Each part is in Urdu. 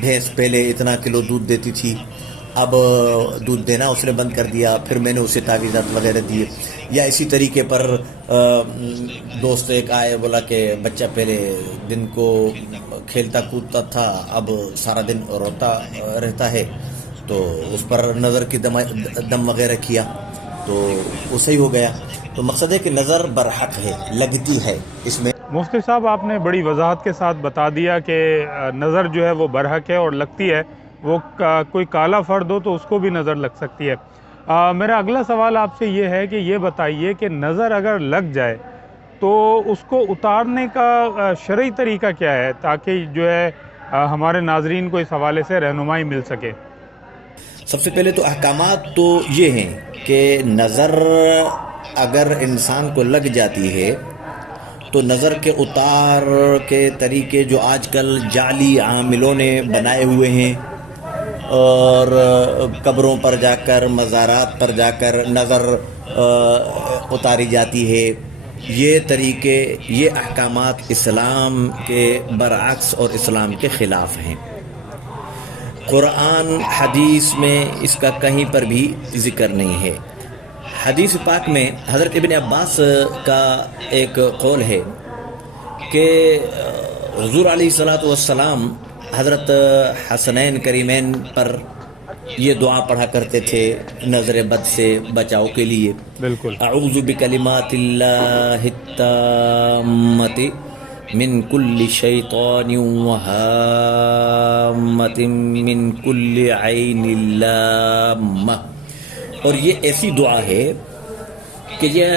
بھینس پہلے اتنا کلو دودھ دیتی تھی، اب دودھ دینا اس نے بند کر دیا، پھر میں نے اسے تعویذات وغیرہ دیے. یا اسی طریقے پر دوست ایک آئے، بولا کہ بچہ پہلے دن کو کھیلتا کودتا تھا، اب سارا دن روتا رہتا ہے، تو اس پر نظر کی دم وغیرہ کیا تو وہ صحیح ہو گیا. تو مقصد ہے کہ نظر برحق ہے، لگتی ہے اس میں. مفتی صاحب آپ نے بڑی وضاحت کے ساتھ بتا دیا کہ نظر جو ہے وہ برحق ہے اور لگتی ہے. وہ کوئی کالا فرد ہو تو اس کو بھی نظر لگ سکتی ہے. میرا اگلا سوال آپ سے یہ ہے کہ یہ بتائیے کہ نظر اگر لگ جائے تو اس کو اتارنے کا شرعی طریقہ کیا ہے تاکہ جو ہے ہمارے ناظرین کو اس حوالے سے رہنمائی مل سکے؟ سب سے پہلے تو احکامات تو یہ ہیں کہ نظر اگر انسان کو لگ جاتی ہے تو نظر کے اتار کے طریقے جو آج کل جعلی عاملوں نے بنائے ہوئے ہیں، اور قبروں پر جا کر مزارات پر جا کر نظر اتاری جاتی ہے، یہ طریقے، یہ احکامات اسلام کے برعکس اور اسلام کے خلاف ہیں. قرآن حدیث میں اس کا کہیں پر بھی ذکر نہیں ہے. حدیث پاک میں حضرت ابن عباس کا ایک قول ہے کہ حضور علیہ الصلوۃ والسلام حضرت حسنین کریمین پر یہ دعا پڑھا کرتے تھے نظر بد سے بچاؤ کے لیے. بالکل. اعوذ بکلمات اللہ التامۃ من کل شیطان وہامۃ من کل عین لامہ. اور یہ ایسی دعا ہے کہ یہ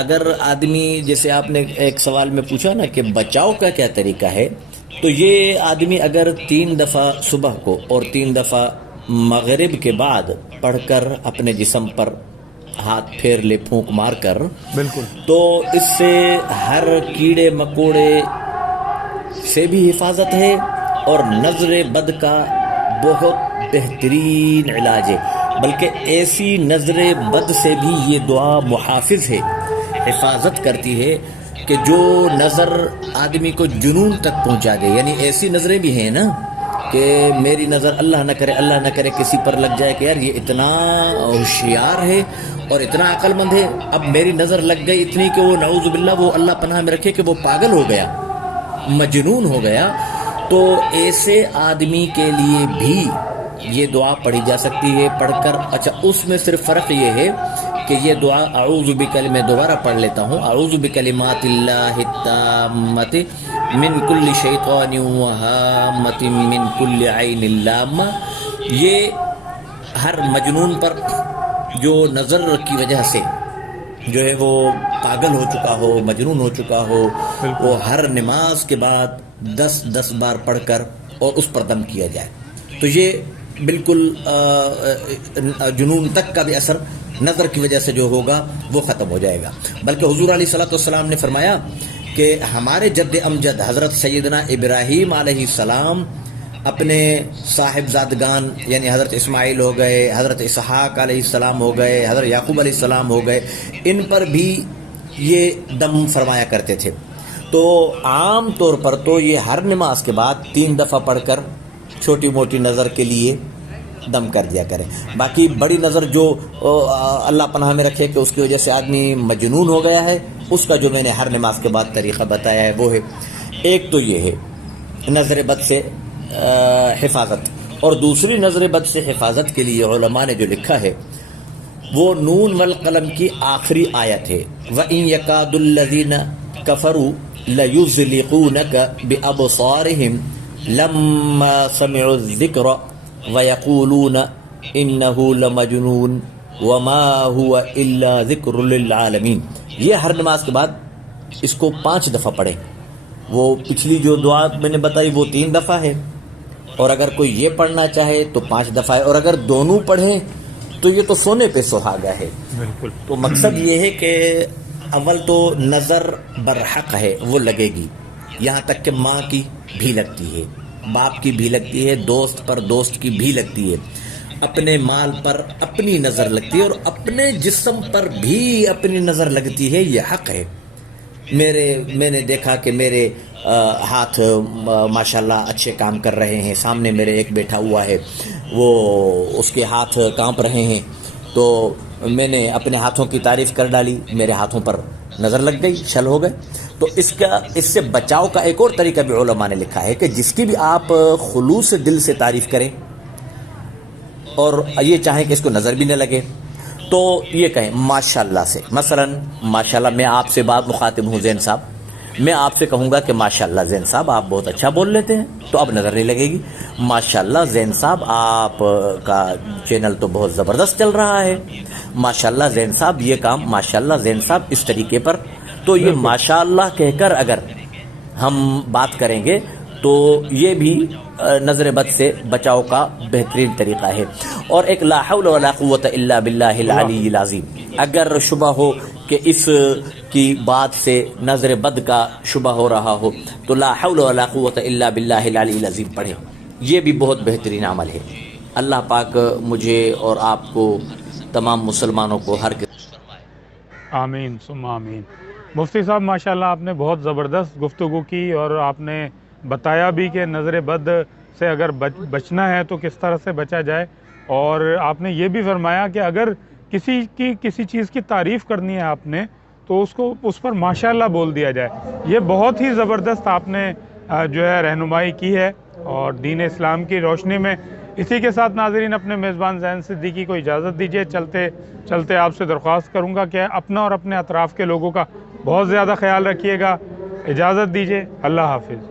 اگر آدمی، جیسے آپ نے ایک سوال میں پوچھا نا کہ بچاؤ کا کیا طریقہ ہے، تو یہ آدمی اگر 3 دفعہ صبح کو اور 3 دفعہ مغرب کے بعد پڑھ کر اپنے جسم پر ہاتھ پھیر لے پھونک مار کر، بالکل، تو اس سے ہر کیڑے مکوڑے سے بھی حفاظت ہے اور نظر بد کا بہت بہترین علاج ہے. بلکہ ایسی نظر بد سے بھی یہ دعا محافظ ہے، حفاظت کرتی ہے کہ جو نظر آدمی کو جنون تک پہنچا دے. یعنی ایسی نظریں بھی ہیں نا کہ میری نظر اللہ نہ کرے کسی پر لگ جائے کہ یار یہ اتنا ہوشیار ہے اور اتنا عقل مند ہے، اب میری نظر لگ گئی اتنی کہ وہ نعوذ باللہ، وہ اللہ پناہ میں رکھے کہ وہ پاگل ہو گیا، مجنون ہو گیا. تو ایسے آدمی کے لیے بھی یہ دعا پڑھی جا سکتی ہے پڑھ کر. اچھا، اس میں صرف فرق یہ ہے کہ یہ دعا اعوذ میں دوبارہ پڑھ لیتا ہوں، اعوذ بکلمات اللہ التامۃ من کل شیطان وہامۃ من کل عین لامہ. یہ ہر مجنون پر جو نظر کی وجہ سے جو ہے وہ پاگل ہو چکا ہو، مجنون ہو چکا ہو، وہ ہر نماز کے بعد 10 بار پڑھ کر اور اس پر دم کیا جائے تو یہ بالکل جنون تک کا بھی اثر نظر کی وجہ سے جو ہوگا وہ ختم ہو جائے گا. بلکہ حضور علیہ الصلوۃ والسلام نے فرمایا کہ ہمارے جد امجد حضرت سیدنا ابراہیم علیہ السلام اپنے صاحبزادگان یعنی حضرت اسماعیل ہو گئے، حضرت اسحاق علیہ السلام ہو گئے، حضرت یعقوب علیہ السلام ہو گئے، ان پر بھی یہ دم فرمایا کرتے تھے. تو عام طور پر تو یہ ہر نماز کے بعد 3 دفعہ پڑھ کر چھوٹی موٹی نظر کے لیے دم کر دیا کریں. باقی بڑی نظر جو اللہ پناہ میں رکھے کہ اس کی وجہ سے آدمی مجنون ہو گیا ہے، اس کا جو میں نے ہر نماز کے بعد طریقہ بتایا ہے وہ ہے، ایک تو یہ ہے نظر بد سے حفاظت، اور دوسری نظر بد سے حفاظت کے لیے علماء نے جو لکھا ہے وہ نون والقلم کی آخری آیت ہے. وَإِن يَكَادُ الَّذِينَ كَفَرُوا لَيُزْلِقُونَكَ بِأَبْصَارِهِمْ لما سمعوا الذکر ویقولون انہ لمجنون وما هو الا ذکر للعالمین. یہ ہر نماز کے بعد اس کو 5 دفعہ پڑھیں. وہ پچھلی جو دعا میں نے بتائی وہ 3 دفعہ ہے، اور اگر کوئی یہ پڑھنا چاہے تو 5 دفعہ ہے، اور اگر دونوں پڑھیں تو یہ تو سونے پہ سہاگا ہے. بالکل. تو مقصد یہ ہے کہ اول تو نظر برحق ہے، وہ لگے گی، یہاں تک کہ ماں کی بھی لگتی ہے، باپ کی بھی لگتی ہے، دوست پر دوست کی بھی لگتی ہے، اپنے مال پر اپنی نظر لگتی ہے، اور اپنے جسم پر بھی اپنی نظر لگتی ہے. یہ حق ہے. میں نے دیکھا کہ میرے ہاتھ ماشاءاللہ اچھے کام کر رہے ہیں. سامنے میرے ایک بیٹھا ہوا ہے, وہ اس کے ہاتھ کانپ رہے ہیں, تو میں نے اپنے ہاتھوں کی تعریف کر ڈالی, میرے ہاتھوں پر نظر لگ گئی, شل ہو گئے. تو اس سے بچاؤ کا ایک اور طریقہ بھی علماء نے لکھا ہے کہ جس کی بھی آپ خلوص دل سے تعریف کریں اور یہ چاہیں کہ اس کو نظر بھی نہ لگے, تو یہ کہیں ماشاءاللہ سے. مثلا ماشاءاللہ, میں آپ سے بات مخاطب ہوں زین صاحب, میں آپ سے کہوں گا کہ ماشاءاللہ زین صاحب آپ بہت اچھا بول لیتے ہیں, تو اب نظر نہیں لگے گی. ماشاءاللہ زین صاحب آپ کا چینل تو بہت زبردست چل رہا ہے, ماشاءاللہ زین صاحب یہ کام, ماشاءاللہ زین صاحب اس طریقے پر. تو یہ ماشاءاللہ کہہ کر اگر ہم بات کریں گے تو یہ بھی نظر بد سے بچاؤ کا بہترین طریقہ ہے. اور ایک لا حول ولا قوت الا باللہ العلی العظیم, اگر شبہ ہو کہ اس کی بات سے نظر بد کا شبہ ہو رہا ہو تو لا حول ولا قوت الا باللہ العلی العظیم پڑھیں, یہ بھی بہت بہترین عمل ہے. اللہ پاک مجھے اور آپ کو تمام مسلمانوں کو ہر آمین ثم آمین. مفتی صاحب ماشاءاللہ آپ نے بہت زبردست گفتگو کی, اور آپ نے بتایا بھی کہ نظر بد سے اگر بچنا ہے تو کس طرح سے بچا جائے, اور آپ نے یہ بھی فرمایا کہ اگر کسی چیز کی تعریف کرنی ہے آپ نے تو اس پر ماشاءاللہ بول دیا جائے. یہ بہت ہی زبردست آپ نے جو ہے رہنمائی کی ہے اور دین اسلام کی روشنی میں. اسی کے ساتھ ناظرین اپنے میزبان زین صدیقی کو اجازت دیجیے. چلتے آپ سے درخواست کروں گا کہ اپنا اور اپنے اطراف کے لوگوں کا بہت زیادہ خیال رکھیے گا. اجازت دیجیے, اللہ حافظ.